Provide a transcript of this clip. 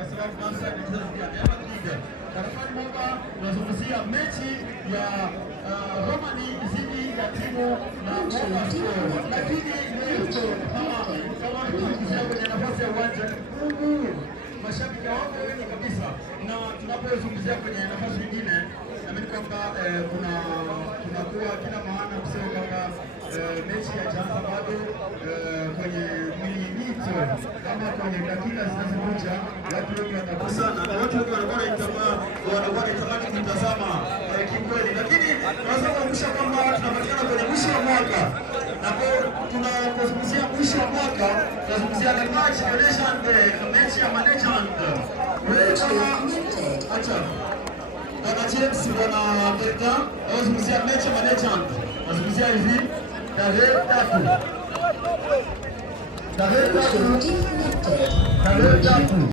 kwa sababu Manchester inacheza dhidi ya Real Madrid. Katika mwaka tunazungumzia mechi ya Romani dhidi ya timu na Botafogo. Lakini kama tunazungumzia kwenye nafasi ya uwanja mashabiki wako wengi kabisa, na tunapozungumzia kwenye nafasi nyingine naamini kwamba tunakuwa kila maana kusema kwamba mechi haijaanza bado, kwenye milimito kama kwenye dakika zinazokuja watu wengi watakuwa sana na watu wengi wanakuwa wanatamani kutazama kikweli, lakini tunaweza kukumbusha kwamba tunapatikana kwenye mwisho wa mwaka, na tunapozungumzia mwisho wa mwaka tunazungumzia the match relation, mechi ya management. Acha Bwana James, Bwana Berta, tunazungumzia mechi ya management. Tunazungumzia hivi tarehe 3